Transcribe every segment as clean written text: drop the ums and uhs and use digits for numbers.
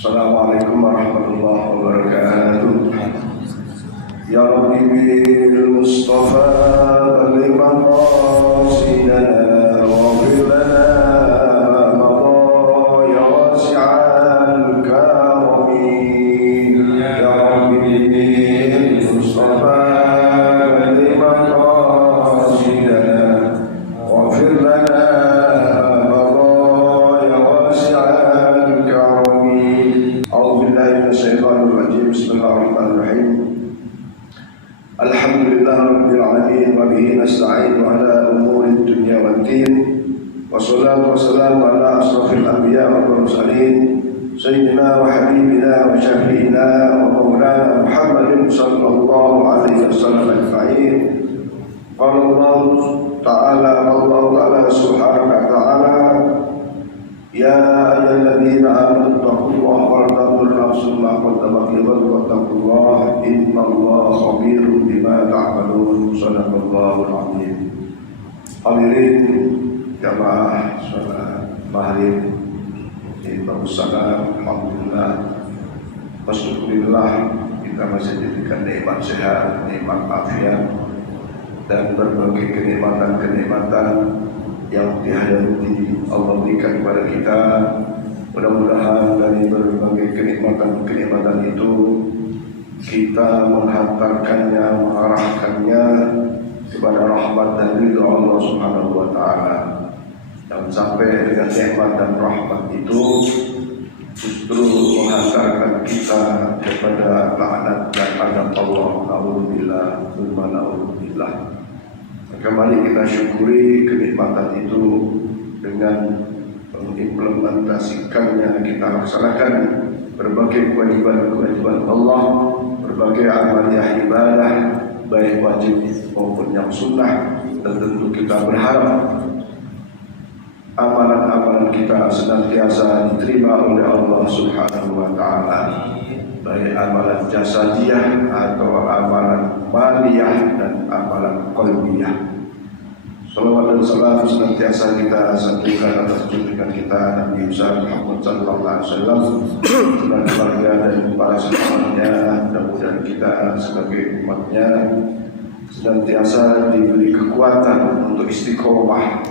Assalamualaikum warahmatullahi wabarakatuh. Ya Rabbi bil Mustafa balligh maqasidana waghfir lana ma madha ya wasi'al karami. Ya Rabbi bil Mustafa balligh maqasidana waghfir lana ma madha ya wasi'al karami. A'udzu billahi minasyaitonir rajim. Bismillahirrahmanirrahim. Alhamdulillah Rabbil Alamin wa bihi nasta'inu ala umuri dunya wad din. Wassalatu wassalamu ala asrafil anbiya wal mursalin sayyidina wa habibina wa syafi'ina wa maulana Muhammadin sallallahu alaihi wasallam ajma'in. Qala Allah ta'ala subhanahu wa ta'ala, ya ayyuhalladzina amanu taqullaha wa tanzur nafsun ma qaddamat lighad wattaqullaha innallaha khabirun bima ta'malun. Shadaqallahul azim. Hadirin jamaah salat maghrib di Darussalam, alhamdulillah wa syukurillah kita masih diberikan nikmat sehat, nikmat afiat dan berbagai kenikmatan-kenikmatan yang dihayati Allah berikan kepada kita. Mudah-mudahan dari berbagai kenikmatan itu kita menghantarkannya, mengarahkannya kepada rahmat dan ridha Allah Subhanahu wa taala. Dan sampai dengan nikmat dan rahmat itu justru menghantarkan kita kepada laknat dan azab Allah. Alhamdulillah, alhamdulillah. Kembali kita syukuri kenikmatan itu dengan mengimplementasikannya, kita laksanakan berbagai kewajiban Allah, berbagai amaliyah ibadah, baik wajib maupun yang sunnah. Dan tentu kita berharap amalan-amalan kita senantiasa diterima oleh Allah Subhanahu wa ta'ala, baik amalan jasadiyah atau amalan maliyah dan amalan qalbiyah. Salawat dan salam senantiasa kita sampaikan atas junjungan kita Nabi Muhammad sallallahu alaihi wasallam dan keluarga dan para sahabatnya. Mudah-mudahan kita sebagai umatnya senantiasa diberi kekuatan untuk istiqomah,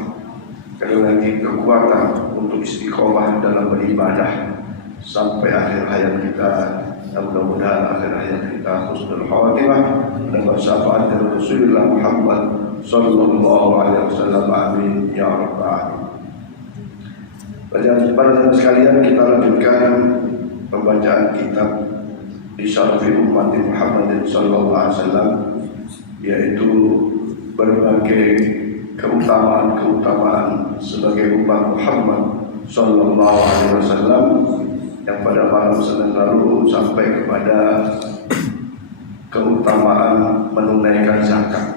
sekali lagi kekuatan untuk istiqomah dalam beribadah sampai akhir hayat kita. Mudah-mudahan akhir hayat kita husnul khatimah dan bersyafaat dari Rasulullah Muhammad sallallahu alaihi wasallam. Amin ya rabbal alamin. Para sekalian, kita lanjutkan pembacaan kitab Isyarafi Ummati Muhammadin sallallahu alaihi wasallam, yaitu berbagai keutamaan sebagai umat Muhammad sallallahu alaihi wasallam yang pada malam Senin lalu sampai kepada keutamaan menunaikan zakat.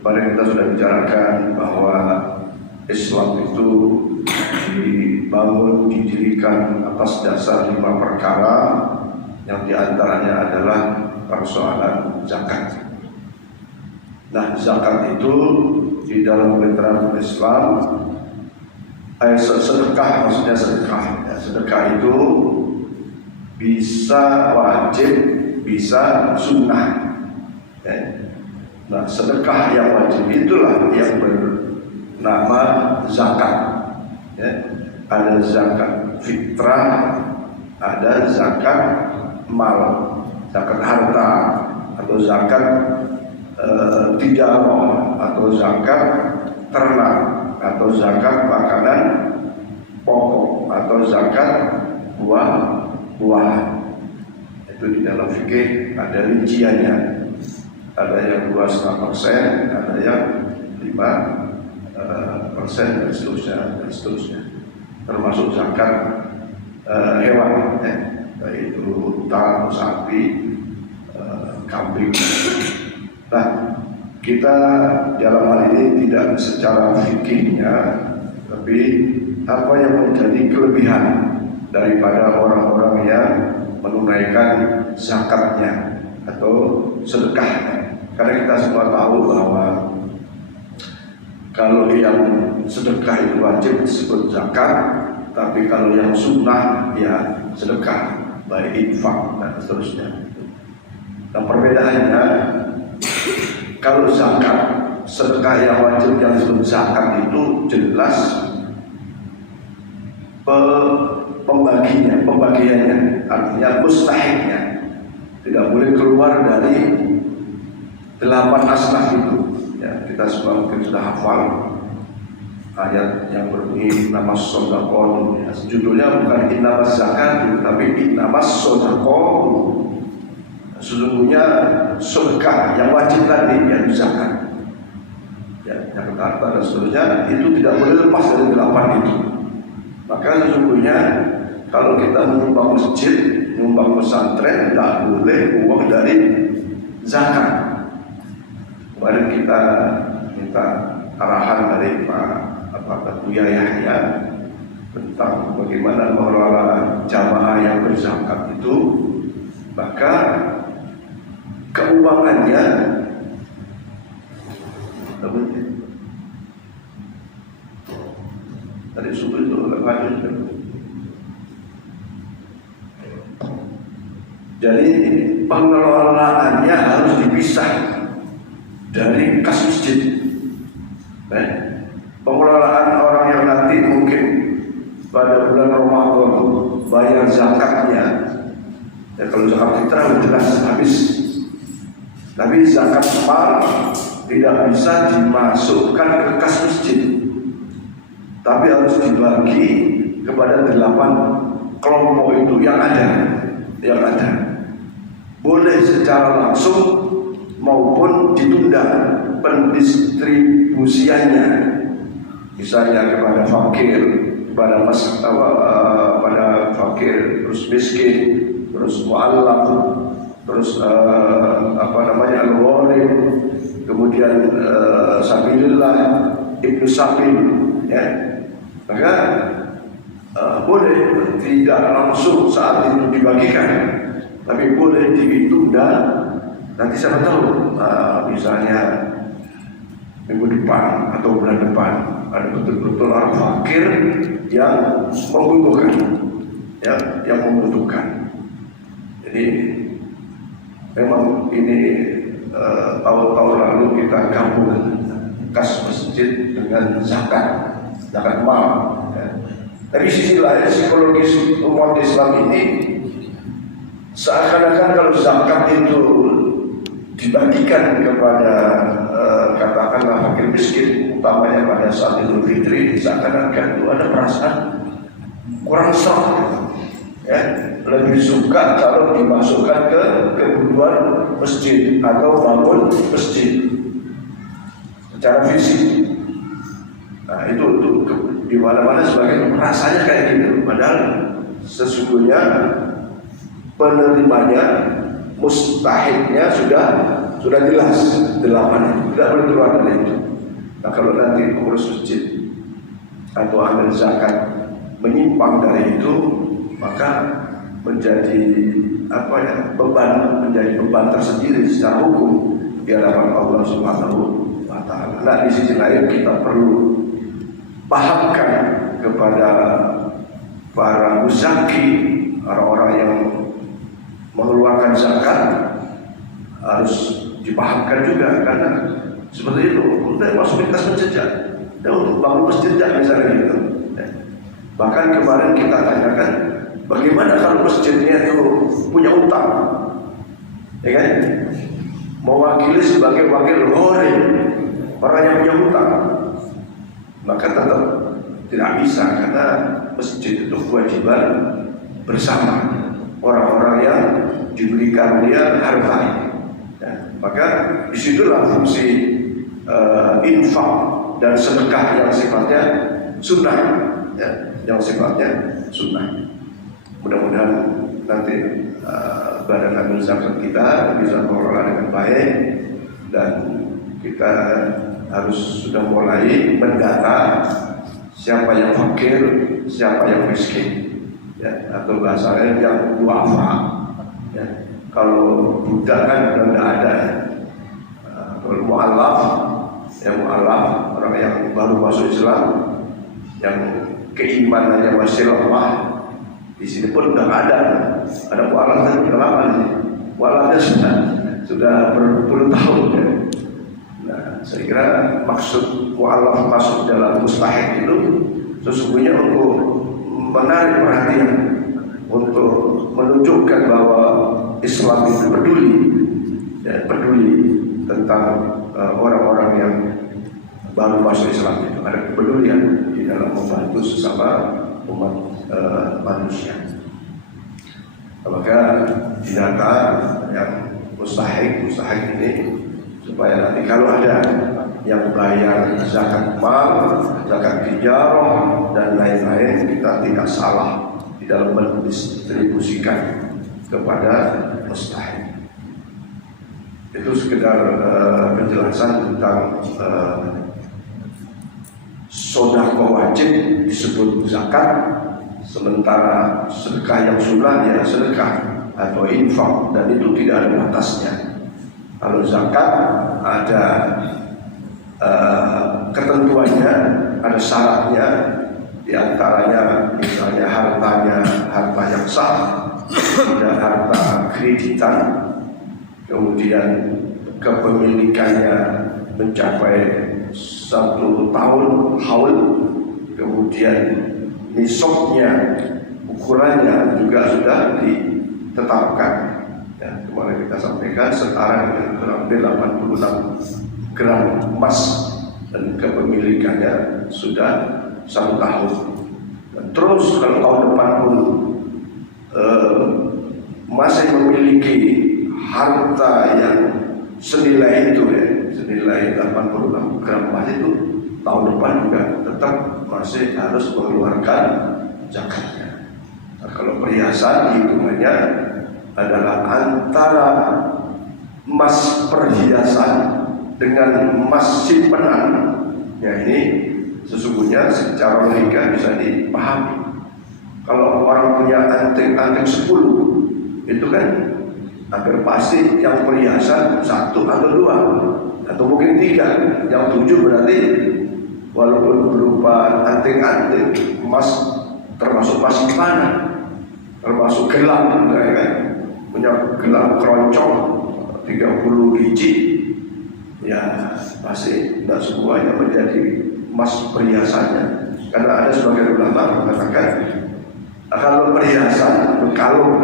Kemarin kita sudah bicarakan bahwa Islam itu dibangun, didirikan atas dasar 5 perkara, yang diantaranya adalah persoalan zakat. Nah, zakat itu di dalam literatur Islam, sedekah, maksudnya sedekah. Ya, sedekah itu bisa wajib, bisa sunnah. Ya. Nah, sedekah yang wajib itulah yang bernama zakat. Ya. Ada zakat fitrah, ada zakat mal, zakat harta, atau zakat tijarah, atau zakat ternak, atau zakat makanan pokok, atau zakat buah-buahan. Itu di dalam fikih ada rinciannya. Ada yang 2,5%, ada yang 5% dan seterusnya. Termasuk zakat hewan, baik itu unta, sapi, kambing. Nah, kita dalam hal ini tidak secara fikihnya, tapi apa yang menjadi kelebihan daripada orang-orang yang menunaikan zakatnya atau sedekahnya. Karena kita semua tahu bahwa kalau yang sedekah itu wajib disebut zakat, Tapi kalau yang sunnah ya sedekah, baik infak dan seterusnya. Nah perbedaannya, kalau zakat, sedekah yang wajib yang disebut zakat itu jelas pembagiannya, artinya mustahiknya tidak boleh keluar dari 8 asnaf itu. Ya, kita semua mungkin sudah hafal ayat yang berbunyi innamas shadaqatu. Ya, judulnya bukan innamas zakat, tapi innamas shadaqatu. Sesungguhnya sedekah yang wajib tadi yang zakat, ya, yang harta dan seterusnya itu tidak boleh lepas dari 8 itu. Maka sesungguhnya kalau kita menyumbang masjid, menyumbang pesantren, tidak boleh uang dari zakat. Kemarin kita minta arahan dari Pak Buya Yahya tentang bagaimana mengelola jamaah yang berzakat itu, maka keuangannya tadi subuh itu jadi pengelolaannya harus dipisah dari kas masjid. Pengelolaan orang yang nanti mungkin pada bulan Ramadan bayar zakatnya, ya kalau zakat fitrah jelas habis. Tapi zakat mal tidak bisa dimasukkan ke kas masjid, tapi harus dibagi kepada 8 kelompok itu yang ada. Boleh secara langsung maupun ditunda pendistribusiannya, misalnya kepada fakir, kepada pada fakir, terus miskin, terus mu'allaf, terus al-gharib, kemudian sabilillah, ibnu sabil, ya. Maka boleh tidak langsung saat itu dibagikan, tapi boleh ditunda. Nanti siapa tahu, misalnya minggu depan atau bulan depan ada betul-betul orang fakir yang membutuhkan, ya, yang membutuhkan. Jadi memang ini tahun-tahun lalu kita gabung kas masjid dengan zakat mal. Ya. Tapi sisi lain psikologis umat Islam ini seakan-akan kalau zakat itu dibagikan kepada katakanlah fakir miskin, utamanya pada saat Idul Fitri, seakan-akan itu ada perasaan kurang serah, ya. Lebih suka kalau dimasukkan ke kebutuhan masjid atau bangun masjid secara fisik. Nah itu di mana-mana sebagai rasanya kayak gitu, padahal sesungguhnya penerimanya, mustahiknya sudah jelas 8 itu, tidak boleh keluar dari itu. Nah kalau nanti pengurus masjid atau amil zakat menyimpang dari itu, maka menjadi beban tersendiri secara hukum di hadapan Allah Subhanahu wa Ta'ala. Nah di sisi lain kita perlu pahamkan kepada para muzaki, orang-orang yang mengeluarkan zakat, harus dipahamkan juga, karena seperti itu untuk masukin kas masjid, dan untuk bangun masjid misalnya gitu. Bahkan kemarin kita tanyakan, bagaimana kalau masjidnya itu punya utang, ya kan? Mewakili sebagai wakil gharib, orang yang punya utang, maka tetap tidak bisa, karena masjid itu kewajiban bersama orang-orang yang diberikan dia harta. Ya, maka disitulah fungsi infak dan sedekah yang sifatnya sunnah, ya, yang sifatnya sunnah. Mudah-mudahan nanti badan amil zakat kita bisa mengelola dengan baik, dan kita harus sudah mulai mendata siapa yang fakir, siapa yang miskin, ya, atau bahasanya yang duafa, ya. Kalau budak kan tidak ada, ya. Kalau mu'allaf, ya mu'allaf, orang yang baru masuk Islam, yang keimanannya masih lemah. Di sini pun sudah ada mu'alafah sudah lama nih. Mu'alafahnya sudah berpuluh tahun ya. Nah, saya kira maksud mu'alaf masuk dalam mustahik itu sesungguhnya untuk menarik perhatian, untuk menunjukkan bahwa Islam itu peduli tentang orang-orang yang baru masuk Islam. Itu ada kepedulian di dalam membantu sesama umat manusia. Maka dinata yang mustahik ini supaya nanti kalau ada yang bayar zakat mal, zakat tijarah dan lain-lain, kita tidak salah di dalam mendistribusikan kepada mustahik. Itu sekedar penjelasan tentang sedekah wajib disebut zakat, sementara sedekah yang sunnah ya sedekah atau infak, dan itu tidak ada batasnya. Kalau zakat ada ketentuannya, ada syaratnya, diantaranya misalnya harta yang sah, tidak harta kreditan, kemudian kepemilikannya mencapai 1 tahun haul, kemudian nisabnya, ukurannya juga sudah ditetapkan. Ya, kemarin kita sampaikan setara dengan kurang lebih 86 gram emas, dan kepemilikannya sudah 1 tahun. Dan terus kalau tahun depan pun masih memiliki harta yang senilai itu ya, senilai 86 gram emas itu, tahun depan juga tetap masih harus mengeluarkan zakatnya. Nah, kalau perhiasan hitungannya adalah antara emas perhiasan dengan emas simpanan. Ya, ini sesungguhnya secara logika bisa dipahami. Kalau orang punya anting 10, itu kan hampir pasti yang perhiasan 1 atau 2 atau mungkin 3. Yang 7 berarti walaupun berupa anting-anting emas, termasuk emas simpanan, termasuk gelang, kan? Punya gelang keroncong 30 biji, ya pasti tidak semuanya menjadi emas perhiasannya. Karena ada sebagian ulama mengatakan kalau perhiasan, kalung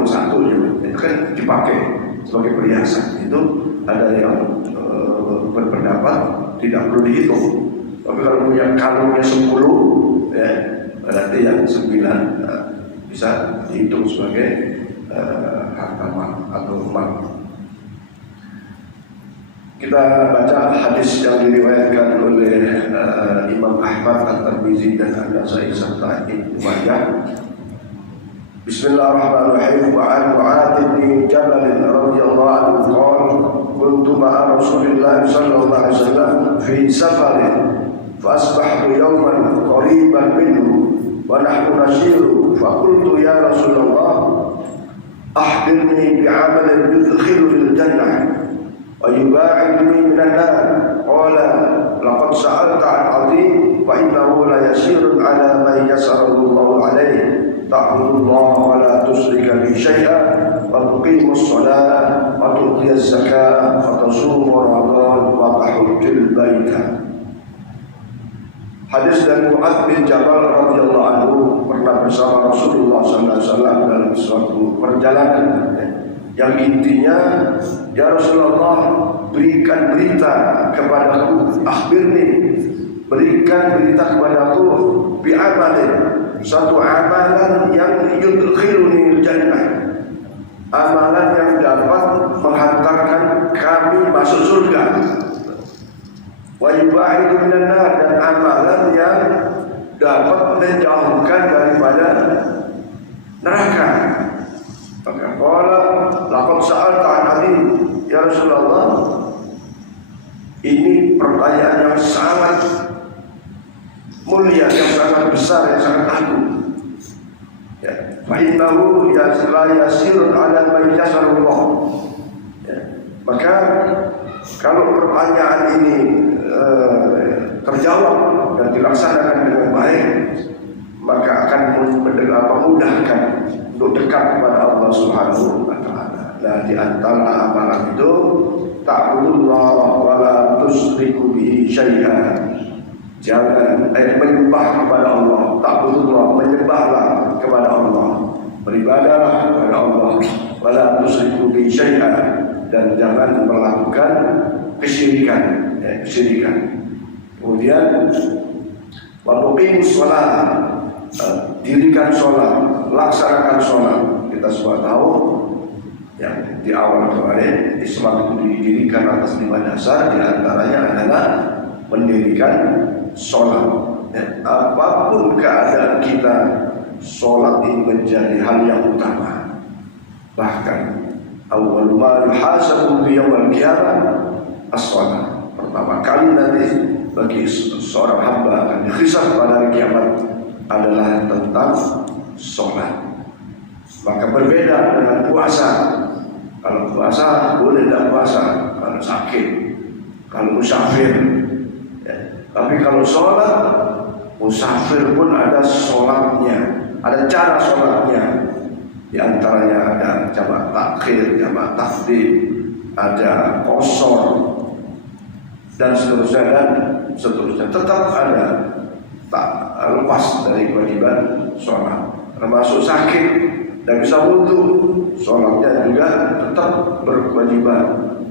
1 itu kan dipakai sebagai perhiasan. Itu ada yang berpendapat tidak perlu dihitung. Tapi kalau punya kalungnya 10, ya berarti yang 9 bisa dihitung sebagai harta mal atau mal. Kita baca hadis yang diriwayatkan oleh Imam Ahmad, At-Tirmidzi dan An-Nasa'i serta Ibnu Majah. Bismillahirrahmanirrahim. Wa an Mu'adz bin Jabal radhiyallahu anhu qala kuntu ma'a Rasulillah sallallahu alaihi wasallam fi safarin fa asbahtu yawman qariban minhu wa nahnu nasiru fa qultu ya Rasulullah akhbirni bi'amalin yudkhiluni al-jannah wa yuba'idni minan nar. Qala laqad sa'alta 'an 'azim wa innahu la yasirun 'ala man yasarahu Allahu 'alaihi ta'budullaha wa la tusyrika bihi syai'an wa tuqimus shalah wa tu'tiyaz zakata wa tasuma ramadan wa tahujjul baita. Hadis dari Mu'adz bin Jabal radhiyallahu anhu, pernah bersama Rasulullah sallallahu alaihi wasallam dalam suatu perjalanan yang intinya, ya Rasulullah, berikan berita kepadaku, akhbirni, berikan berita kepadaku, bi'amalin, satu amalan yang yudkhiluni jannah, amalan yang dapat menghantarkan kami masuk surga, wa yubaidu minan nar, dan amalan yang dapat menjauhkan daripada neraka. Maka qala laqad sa'alta 'an 'azim, ya Rasulullah, ini pertanyaan yang sangat mulia, yang sangat besar, yang sangat agung. Ya, fa innahu la yasirun 'ala man yasarullah. Ya, maka Kalau pertanyaan ini terjawab dan dilaksanakan dengan baik, maka akan memudahkan untuk dekat kepada Allah Subhanahu wa Ta'ala. Dan di antara amalan itu ta'budullah wa la tusyriku bihi syai'an. Jangan menyembah kepada Allah. Ta'budullah, menyembahlah kepada Allah, beribadahlah kepada Allah, wa la tusyriku bihi syai'an, dan jangan melakukan kesyirikan. Kemudian wa tuqimus shalah, dirikan sholat, laksanakan sholat. Kita semua tahu yang di awal kemarin Islam itu didirikan atas 5 dasar, di antaranya adalah mendirikan sholat. Apapun keadaan kita, sholat ini menjadi hal yang utama. Bahkan awwal ma yuhasabu yaumil qiyamah as-shalah. Pertama kali nanti bagi seorang hamba akan dihisab pada hari kiamat adalah tentang sholat. Maka berbeda dengan puasa. Kalau puasa boleh tidak puasa, kalau sakit, kalau musafir. Tapi kalau sholat, musafir pun ada sholatnya, ada cara sholatnya. Di antaranya ada jamak takhir, jamak takdim, ada qasar, dan seterusnya. Tetap ada, tak lepas dari kewajiban sholat. Termasuk sakit dan bisa wudu, sholatnya juga tetap berkewajiban,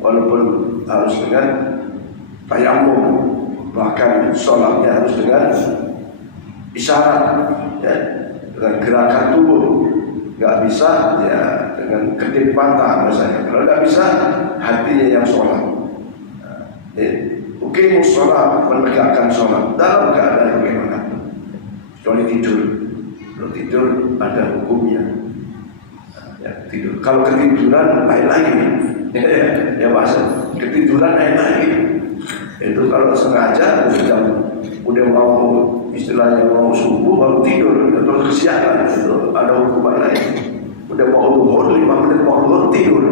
walaupun harus dengan tayamum. Bahkan sholatnya harus dengan isyarat, ya, dengan gerakan tubuh. Nggak bisa ya dengan kedip mata misalnya. Kalau nggak bisa, hatinya yang sholat. Uqimus sholat, menegakkan sholat dalam keadaan bagaimana? Kecuali tidur. Kalau tidur ada hukumnya. Ya, tidur. Kalau ketiduran lain lagi. Ya bahasa ketiduran lain lagi. Itu kalau sengaja udah mau istilahnya mau subuh baru tidur, terus kesiangan, itu ada hukuman lain. Udah mau duhur 5 menit mau duhur tidur.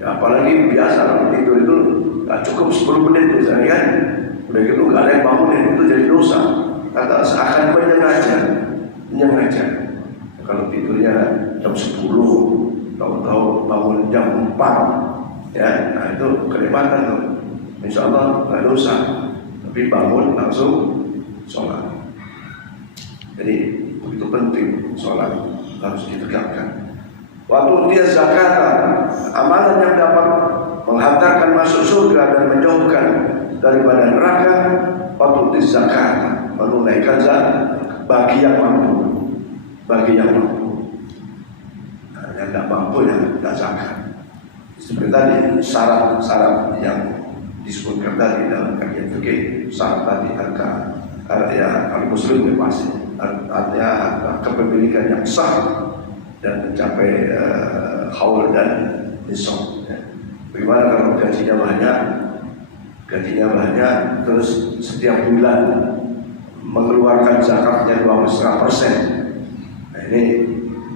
Ya, apalagi biasa kalau tidur itu nggak cukup 10 menit misalnya kan, udah gitu nggak ada yang bangunin, itu jadi dosa. Kata seakan menyengaja. Kalau tidurnya jam 10, tahu-tahu bangun jam 4, ya, nah itu kenikmatan tuh. Insya Allah nggak dosa, tapi bangun langsung sholat. Jadi begitu penting sholat harus ditegakkan. Waktu dia zakat, amalan yang dapat menghantarkan masuk surga dan menjauhkan daripada neraka. Waktu dia zakat, menunaikan zakat bagi yang mampu, Nah, yang tidak mampu yang tidak zakat. Seperti tadi syarat-syarat yang disebutkan tadi dalam kajian fikih, syarat tadi ya kalau muslim pasti artinya kepemilikan yang sah dan mencapai haul dan nisab. Bagaimana kalau gajinya banyak, terus setiap bulan mengeluarkan zakatnya 2,5%. Nah ini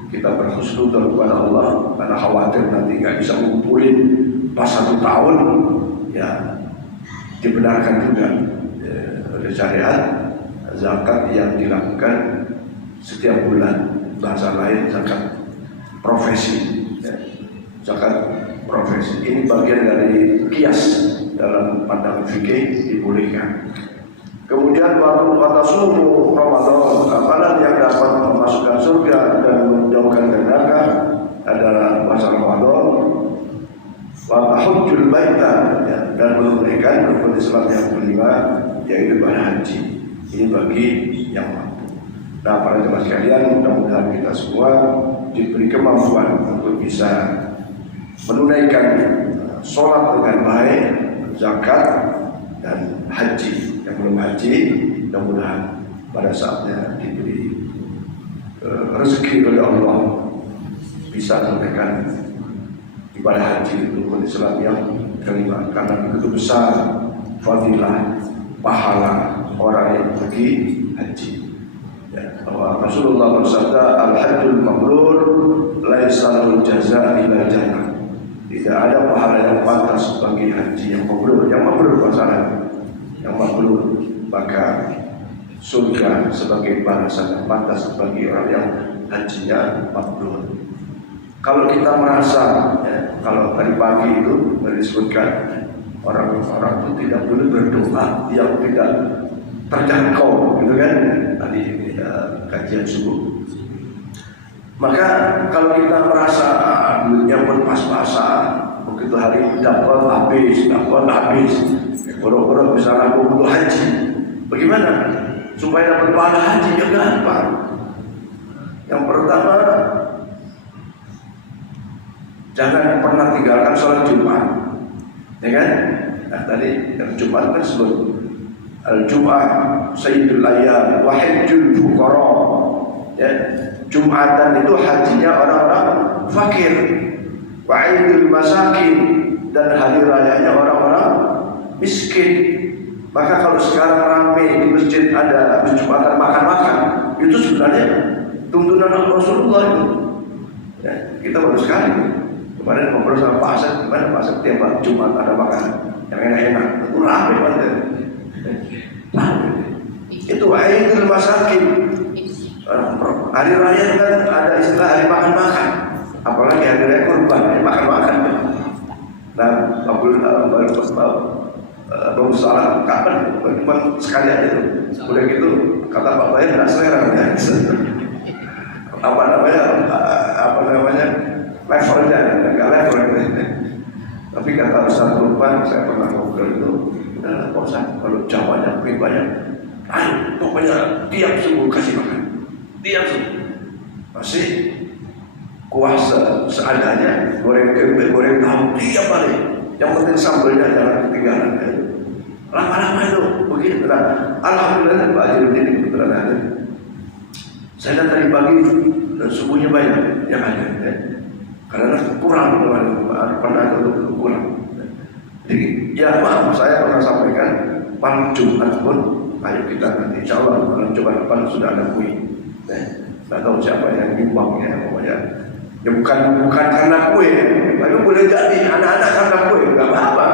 kita berhusnuzon kepada Allah karena khawatir nanti nggak bisa ngumpulin pas 1 tahun, ya dibenarkan juga oleh syariat zakat yang dilakukan setiap bulan. Bahasa lain zakat profesi, ya. Zakat profesi ini bagian dari kias dalam pandangan fikih, dibolehkan. Kemudian waktu kata subuh Ramadan, amalan yang dapat memasukkan surga dan menjauhkan neraka adalah puasa Ramadan. Wa tahujjul baita, ya, dan menunaikan rukun Islam yang kelima, yaitu ibadah haji. Ini bagi yang mampu. Nah, para jemaah sekalian, mudah-mudahan kita semua diberi kemampuan untuk bisa menunaikan sholat dengan baik, zakat, dan haji. Yang belum haji, mudah-mudahan pada saatnya diberi rezeki oleh Allah bisa menunaikan ibadah haji rukun Islam yang kelima, karena begitu besar fadilah pahala orang yang pergi haji. Ya, bahwa Rasulullah bersabda, al-hajjul mabrur laisa lahu jazaa illa jannah. Tidak ada pahala yang pantas bagi haji yang mabrur. Yang mabrur masalah, yang mabrur, maka surga sebagai balasan yang pantas bagi orang yang hajinya mabrur. Kalau kita merasa, ya, kalau tadi pagi itu disebutkan orang-orang itu tidak boleh berdoa yang tidak terjangkau, gitu kan? Tadi kajian subuh. Maka kalau kita merasa duitnya pun pas-pasan, begitu hari dapat habis, boro-boro misalnya aku untuk haji, bagaimana supaya dapat pahala haji? Ya gampang. Yang pertama, jangan pernah tinggalkan sholat Jumat, ya kan? Nah tadi yang Jumat kan sebut al-Jum'ah Sayyidul Ayyam wa hajjul fuqara, ya. Jumatan itu hajinya orang-orang fakir, wa aidul masakin, dan hari rayanya orang-orang miskin. Maka kalau sekarang ramai di masjid ada Jumatan makan-makan, itu sebenarnya tuntunan Rasulullah itu. Ya, kita baru sekali kemarin ngobrol sama Pak Asep, gimana Pak Asep tiap Jumat ada makanan yang enak-enak, itu ramai banget. Itu aidul masakin. Hari raya kan ada istilah hari makan-makan, apalagi hari raya kurban, hari makan-makan. Nah, Baru salah kapan? Cuma sekali aja tuh. Udah gitu kata Pak Bayan nggak selera ya. Apa namanya levelnya, nggak level. Tapi kata Ustaz Kurban, saya pernah ngobrol itu, udah Pak Ustaz, kalau Jawanya lebih banyak, ayo pokoknya tiap subuh kasih makan. Diam masih kuasa seadanya, goreng tempe, goreng tahu tiap hari. Yang penting sambalnya jangan ketinggalan. Lama-lama itu begitu. Alhamdulillah Pak Haji ini kebetulan ada. Saya tadi pagi dan subuhnya banyak yang ada, ya. Karena kurang pernah itu kurang. Jadi ya maaf, saya pernah sampaikan malam Jumat pun ayo kita nanti insya Allah malam Jumat depan sudah ada kuih. Tidak tahu siapa yang nyumbangnya, pokoknya ya bukan karena kue, tapi boleh jadi anak-anak karena kue, nggak apa-apa.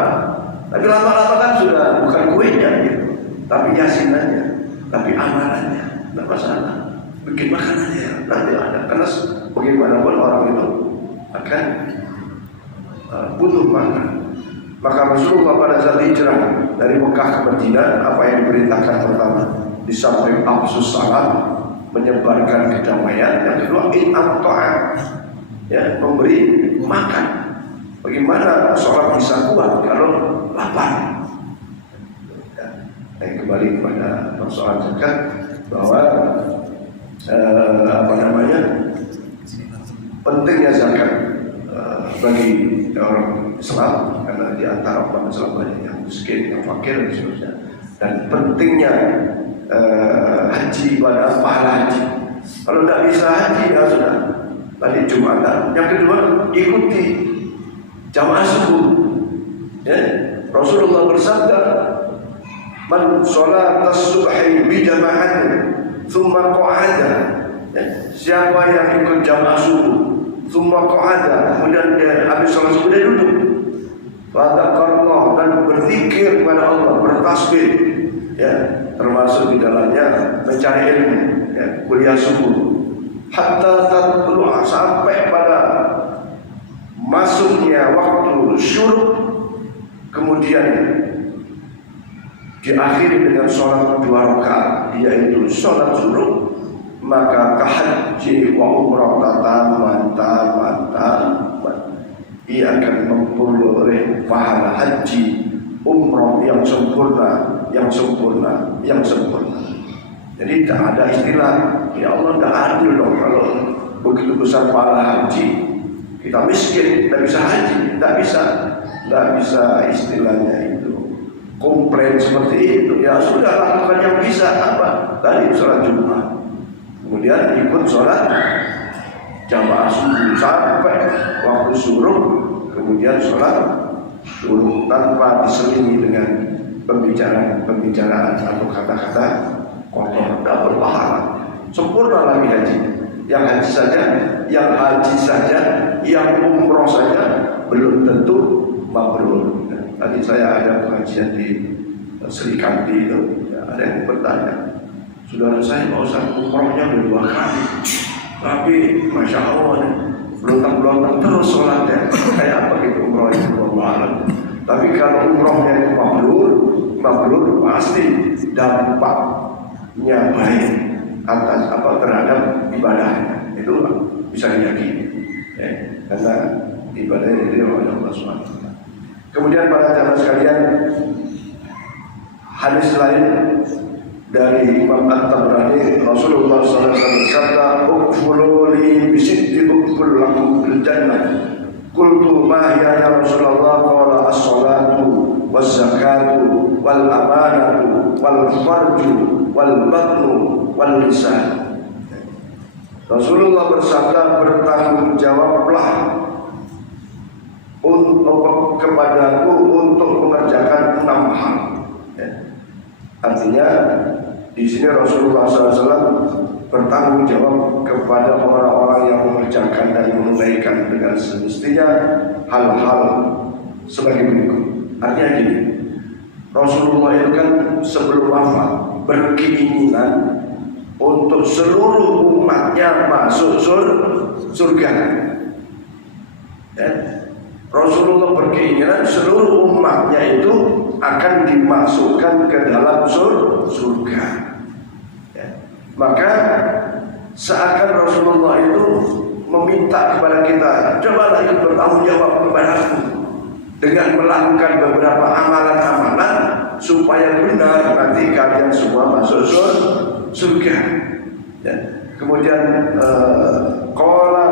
Tapi lama-lama kan sudah bukan kuenya gitu, tapi yasinannya, tapi amalannya, nggak masalah. Bikin makanannya nanti ada, karena bagaimanapun orang itu akan butuh makan. Maka Rasulullah pada saat hijrah dari Mekah ke Madinah, apa yang diperintahkan pertama di samping absus salam, menyebarkan kedamaian, yang kedua in'am ta'am, ya, memberi makan. Bagaimana sholat bisa kuat kalau lapar? Ya, kembali kepada persoalan zakat, bahwa pentingnya zakat bagi orang Islam, karena di antara umat Islam banyak yang miskin, yang fakir dan seterusnya. Dan pentingnya haji, ibadah pahala haji. Kalau tidak bisa haji, ya sudah. Tadi Jumatan. Yang kedua, ikuti jamaah subuh. Ya, Rasulullah bersabda, "Man sholat as-subhi bi jama'atin, thumma qa'ada." Ya, siapa yang ikut jamaah subuh, thumma qa'ada, kemudian dia habis sholat subuh dia duduk, fadzakarallah, dan berzikir kepada Allah, bertasbih, ya, termasuk di dalamnya mencari ilmu, ya, kuliah subuh, hatta tatlu'a, sampai pada masuknya waktu syuruk, kemudian diakhiri dengan sholat 2 rakaat, yaitu sholat syuruk. Maka kahaji wa umrah ia akan memperoleh pahala haji, umrah yang sempurna. Jadi tidak ada istilah, ya Allah tidak adil dong kalau begitu besar pahala haji, kita miskin, tidak bisa haji, tidak bisa istilahnya itu komplain seperti itu. Ya sudah, lakukan yang bisa. Apa? Tadi sholat Jumat, kemudian ikut sholat jamaah subuh sampai waktu syuruk, kemudian sholat syuruk tanpa diselingi dengan pembicaraan atau kata-kata kotor, dapat pahala sempurna lagi haji. Yang haji saja, yang umroh saja belum tentu mabrur. Tadi saya ada pengajian di Sri Kandi itu, ya, ada yang bertanya, saudara saya Pak Ustaz umrohnya udah 2 kali, tapi masya Allah belotang-belotang terus sholatnya. Kayak apa gitu umrohnya berbahalan. Tapi kalau umrohnya itu mabrur pasti dampaknya baik atas apa terhadap ibadahnya. Itu bisa diyakini, karena ibadahnya itu oleh Allah SWT. Kemudian para jamaah sekalian, hadis lain dari Imam At-Tabrani, Rasulullah SAW bersabda, "Uqfulu li bisiddi uqful lakum bil jannah." Qultu ma hiya ya Rasulullah? Qala as-salatu waz-zakatu wal amanatu wal farju wal batnu wal lisan. Rasulullah bersabda, bertanggungjawablah kepadaku untuk mengerjakan 6 hal. Artinya di sini Rasulullah SAW bertanggung jawab kepada orang-orang yang mengerjakan dan menunaikan dengan semestinya hal-hal sebagai berikut. Artinya gini, Rasulullah itu kan sebelum wafat berkeinginan untuk seluruh umatnya masuk surga. Rasulullah berkeinginan seluruh umatnya itu akan dimasukkan ke dalam surga. Maka seakan Rasulullah itu meminta kepada kita, cobalah ikut bertanggung jawab kepadaku dengan melakukan beberapa amalan-amalan supaya benar nanti kalian semua masuk surga. Kemudian qala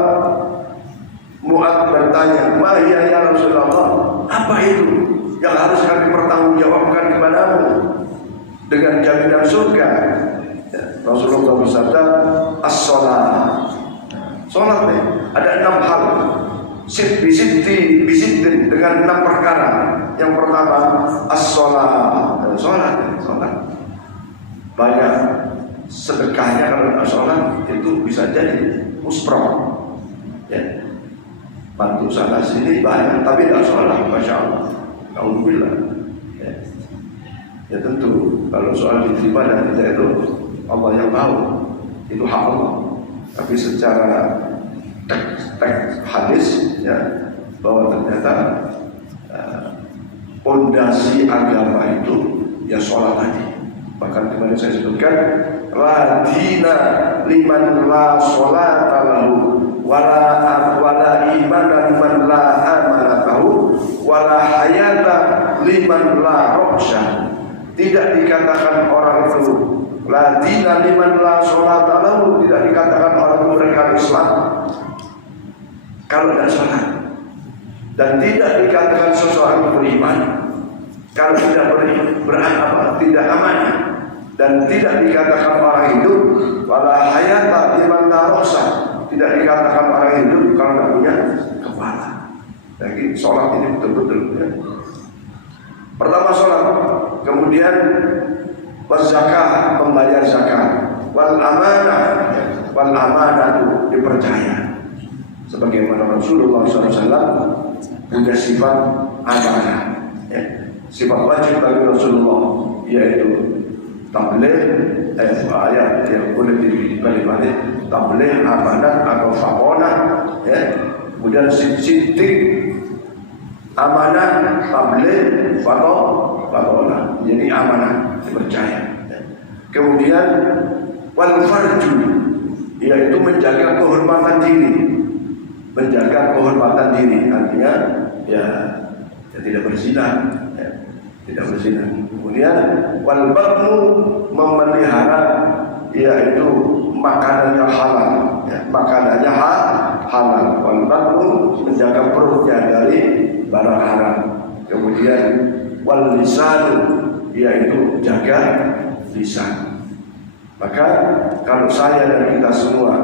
Mu'ad bertanya, "Ma hiya ya Rasulullah?" Apa itu yang harus kami pertanggungjawabkan kepadamu dengan jaminan surga? Rasulullah bersabda, "As-shalah." Salat nih, ada 6 hal. Bisitin dengan 6 perkara. Yang pertama, as-shalah. Salat. Banyak sedekahnya kalau sholat itu bisa jadi musprah. Bantu sana sini banyak, tapi tidak sholat, masya Allah. Alhamdulillah. Ya tentu kalau soal diterima dan tidak itu Allah yang tahu, itu hak Allah. Tapi secara teks hadis ya, bahwa ternyata pondasi agama itu ya sholat tadi. Bahkan kemarin saya sebutkan, la dina liman la sholata lahu wala imana liman la amanatahu wala hayata liman la roksha. Tidak dikatakan orang itu la dina liman la sholata lahu, tidak dikatakan orang itu beriman Islam kalau tidak sholat, dan tidak dikatakan seseorang beriman kalau tidak tidak amanah, dan tidak dikatakan orang hidup wala hayata liman la roksha, tidak dikatakan orang hidup kalau tidak punya kepala. Jadi sholat ini betul-betul ya. Pertama sholat, kemudian zakah, membayar zakat, wal amanah itu dipercaya. Sebagaimana Rasulullah SAW punya sifat amanah, ya. Sifat wajib bagi Rasulullah yaitu tabligh, ayat yang boleh dibalik-balik, tabligh, amanah atau fakonah, ya. Kemudian siddiq, amanah, tabligh, fakonah, jadi amanah dipercaya. Ya. Kemudian wal farju, yaitu menjaga kehormatan diri, artinya ya tidak berzina, ya. Tidak berzina. Kemudian wal batnu, memelihara yaitu makanannya halal, ya, makanannya halal. Wal batnu, menjaga perutnya dari barang haram. Kemudian wal lisan, yaitu jaga lisan. Maka kalau saya dan kita semua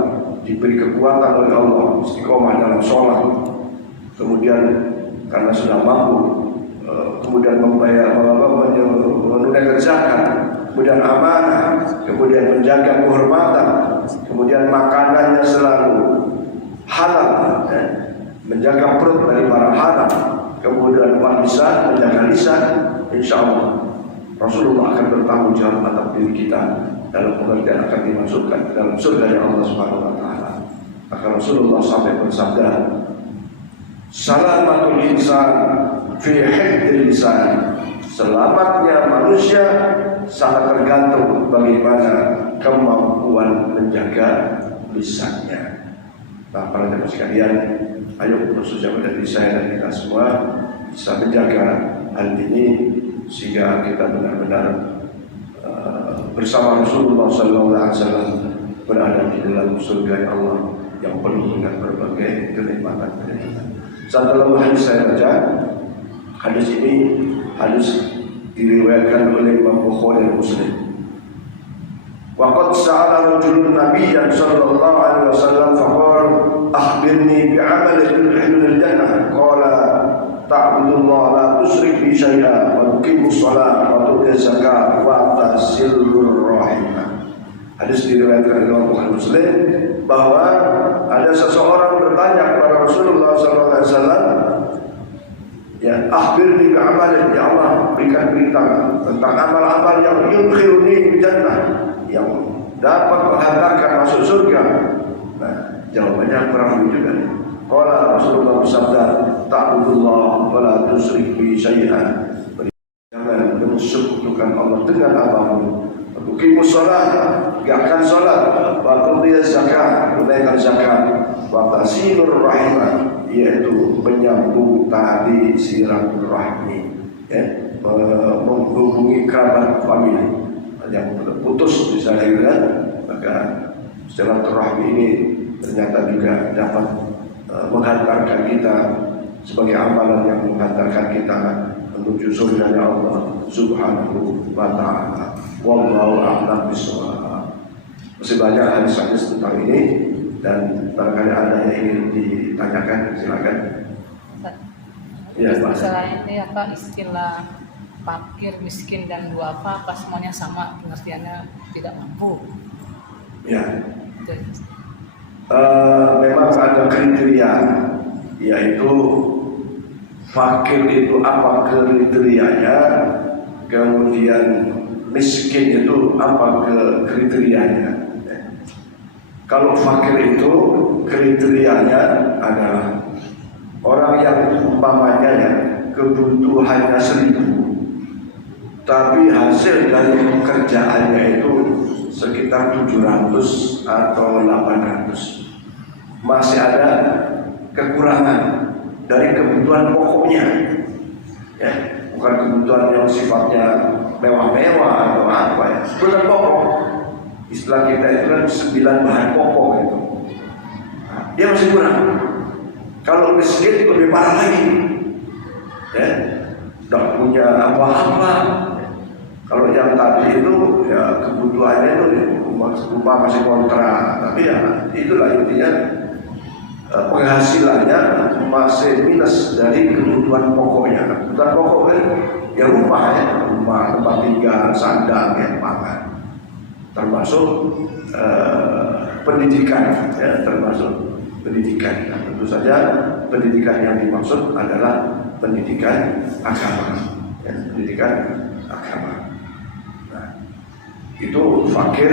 diberi kekuatan oleh Allah istiqomah dalam sholat, kemudian karena sudah mampu, kemudian menunaikan zakat, kemudian amanah, kemudian menjaga kehormatan, kemudian makanannya selalu halal, menjaga perut dari barang haram, kemudian wal lisan, menjaga lisan, insya Allah Rasulullah akan bertanggung jawab atas diri kita dalam pengertian akan dimasukkan ke dalam surga yang Allah Subhanahu wa taala. Maka Rasulullah sampai bersabda, "Salamatul insan fi hifdzil lisan." Selamatnya manusia sangat tergantung bagaimana kemampuan menjaga lisannya. Nah, para jemaah sekalian, ayo khususnya dari saya dan kita semua bisa menjaga hal ini sehingga kita benar-benar bersama Rasulullah SAW berada di dalam surga Allah yang penuh dengan berbagai kenikmatan-kenikmatan. Saat dalam hadis saya baca, hadis ini hadis diriwayatkan oleh Imam Bukhari dan Muslim. Waqad sa'ala rajulun nabiyyan sallallahu alaihi wasallam faqala akhbirni bi'amalin yudkhiluni al-jannah qala ta'budullaha la tusyrik bihi syai'an wa tuqimus shalah wa tu'ti zakat wa tasilur rahim. Hadis diriwayatkan oleh Imam Bukhari dan Muslim bahwa ada seseorang bertanya kepada Rasulullah sallallahu alaihi wasallam, ya, akhbirni bi'amalin, ya Allah berikan berita tentang amal-amal yang yudkhiluni jannah, yang dapat menghantarkan masuk surga. Nah, jawabannya kurang lebih juga. Qala Rasulullah bersabda, ta'budullah wa la tusyrik bihi syai'an. Jangan menyekutukan Allah dengan apapun. Tuqimus shalah, tegakkan salat, wa tu'ti zakat, tunaikan zakat, wa tasilur rahimah, yaitu menyambung tali silaturahmi, ya, menghubungi kerabat famili yang putus misalnya, maka silaturahmi ini ternyata juga dapat menghantarkan kita sebagai amalan yang menghantarkan kita menuju surga Allah Subhanahu wa taala. Wallahu a'lam bishawab. Masih banyak hadis-hadis tentang ini dan barangkali ada yang ingin ditanyakan, silakan. Ya, selain ini apa istilah fakir, miskin dan duafa, apa semuanya sama pengertiannya, tidak mampu? Ya. Memang ada kriteria, yaitu fakir itu apa kriterianya, kemudian miskin itu apa kriterianya. Kalau fakir itu kriterianya adalah orang yang umpamanya ya kebutuhannya 1.000, tapi hasil dari pekerjaannya itu sekitar 700 atau 800, masih ada kekurangan dari kebutuhan pokoknya, ya, bukan kebutuhan yang sifatnya mewah-mewah atau apa ya, kebutuhan pokok. Istilah kita itu kan 9 bahan pokok itu. Nah, dia masih kurang. Kalau miskin lebih parah lagi, ya, tidak punya apa-apa. Kalau yang tadi itu ya kebutuhannya itu rumah masih kontrak, tapi ya itulah intinya penghasilannya masih minus dari kebutuhan pokoknya. Kebutuhan pokok kan ya rumah, ya, rumah, tempat tinggal, sandang, ya, pangan, termasuk pendidikan, ya, termasuk pendidikan. Nah, tentu saja pendidikan yang dimaksud adalah pendidikan agama, ya, pendidikan agama. Nah, itu fakir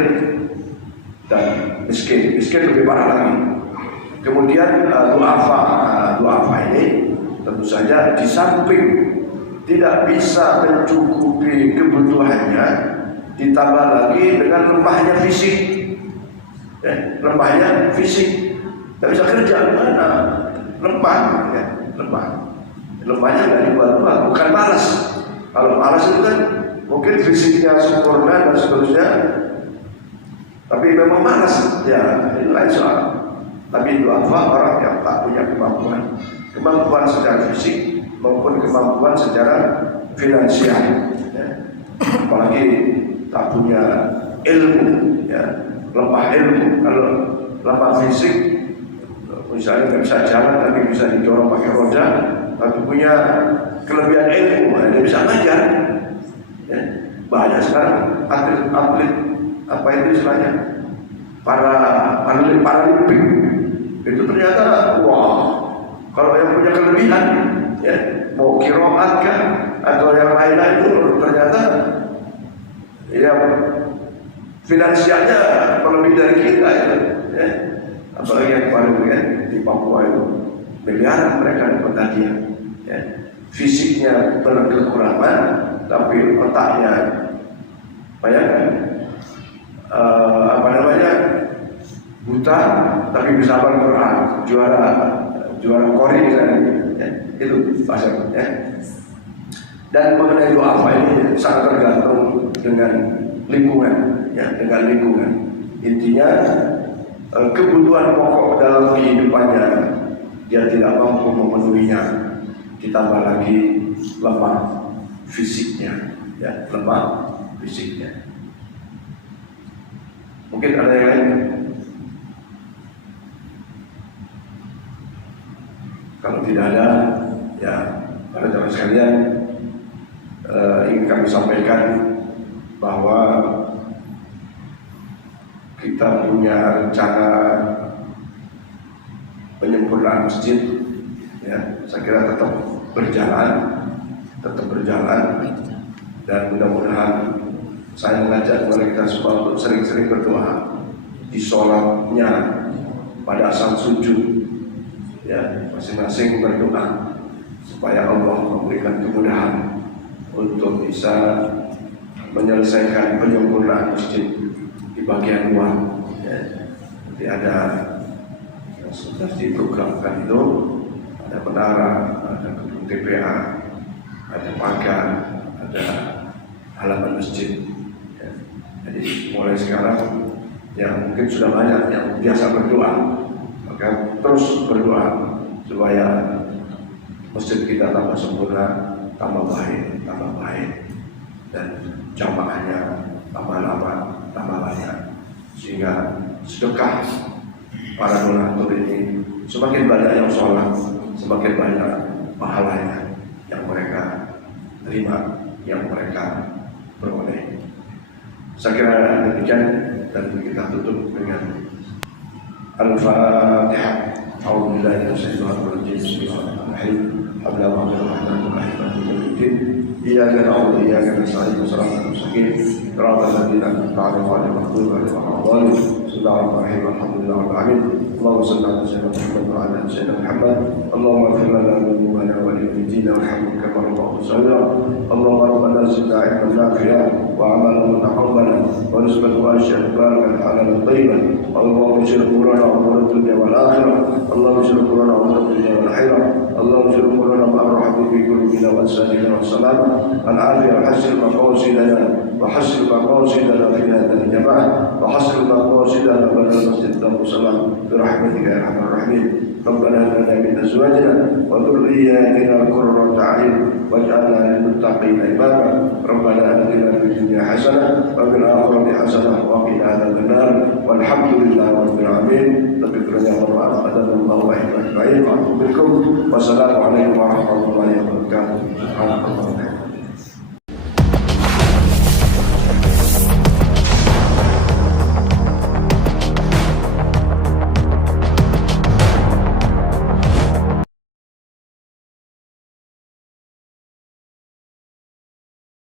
dan miskin. Miskin lebih parah lagi. Kemudian duafa ini tentu saja di samping tidak bisa mencukupi kebutuhannya, ditambah lagi dengan lemahnya fisik, ya, lemahnya fisik, tidak bisa kerja, mana lemah, ya, lemahnya nggak dibuat-buat, bukan malas. Kalau malas itu kan mungkin fisiknya sempurna dan seterusnya, tapi memang malas, ya ini lain soal. Tapi duafa orang yang tak punya kemampuan secara fisik maupun kemampuan secara finansial, ya. Apalagi tak punya ilmu, ya, lemah ilmu. Kalau lemah fisik, misalnya nggak bisa jalan tapi bisa didorong pakai roda, tapi punya kelebihan ilmu, dia bisa ngajar, ya. Banyak sekarang atlet apa itu istilahnya, para paralimpik itu ternyata wah Kalau yang punya kelebihan, ya, mau kiroat kan atau yang lain-lain itu ternyata ya finansialnya lebih dari kita ya. Apalagi yang paling ya, di Papua itu miliaran mereka dapat hadiah. Ya. Fisiknya berkekurangan, tapi otaknya bayangkan buta tapi bisa Al-Quran, juara kori misalnya, ya. Itu pasal ya. Dan mengenai doa apa ini sangat tergantung dengan lingkungan, ya, dengan lingkungan. Intinya kebutuhan pokok dalam kehidupannya dia tidak mampu memenuhinya, ditambah lagi lemah fisiknya, ya, lemah fisiknya. Mungkin ada yang lain? Kalau tidak ada, ya, pada jamaah sekalian, ingin kami sampaikan bahwa kita punya rencana penyempurnaan masjid, ya, saya kira tetap berjalan, dan mudah-mudahan saya mengajak mereka semua untuk sering-sering berdoa di sholatnya pada saat sujud, ya, masing-masing berdoa supaya Allah memberikan kemudahan untuk bisa menyelesaikan penyempurnaan masjid di bagian luar, ya. Nanti ada yang sudah diprogramkan itu, ada menara, ada gedung TPA, ada pagar, ada halaman masjid, ya. Jadi mulai sekarang yang mungkin sudah banyak yang biasa berdoa, maka terus berdoa supaya masjid kita tambah sempurna, tambah baik, dan jamaahnya tambah lama, tambah banyak, sehingga sedekah para donatur ini semakin banyak yang sholat, semakin banyak pahalanya yang mereka terima, yang mereka peroleh. Saya kira demikian, dan kita tutup dengan Al-Fatihah. A'udzubillahi minasyaitonir rajim. Bismillahirrahmanirrahim. Iyyaka na'budu wa iyyaka nasta'in. Shiratal mustaqim. Shiratal ladzina an'amta 'alaihim ghairil maghdubi 'alaihim waladdallin. Bismillahirrahmanirrahim. Alhamdulillahil alamin. Allahumma shalli 'ala sayyidina Muhammad wa 'ala ali sayyidina Muhammad. Allahumma ighfir lana dhunubana wa li walidina warhamhum kama rabbayana shaghira. Allahumma rabbana zidna 'ilman nafi'a wa 'amalan mutaqabbalan wa rizqan wasi'an barakan halalan thayyiban. Allahumma ij'al umurana umur dunya wal akhirah. Allahumma ij'al umurana umur dunya wal akhirah. Allahumma ij'al umurana ma'rahatan fi qulubina wa sajidina wa salama. Al-afiyah hasil maqasidana wa hasil maqasidana fi hadhihi al-jama'ah wa hasil maqasidana pada masjid Darussalam bi rahmatika ya arhamar rahimin. Rabbana hab lana min azwajina wa dhurriyyatina qurrata a'yun waj'alna lil muttaqina imama. Rabbana atina fid dunya hasanah wa fil akhirati hasanah wa qina adzaban nar. Walhamdulillahi rabbil alamin. Lebih-lebihnya mohon maaf. Adallahu wa ihsan. Wassalamu alaikum warahmatullahi wabarakatuh.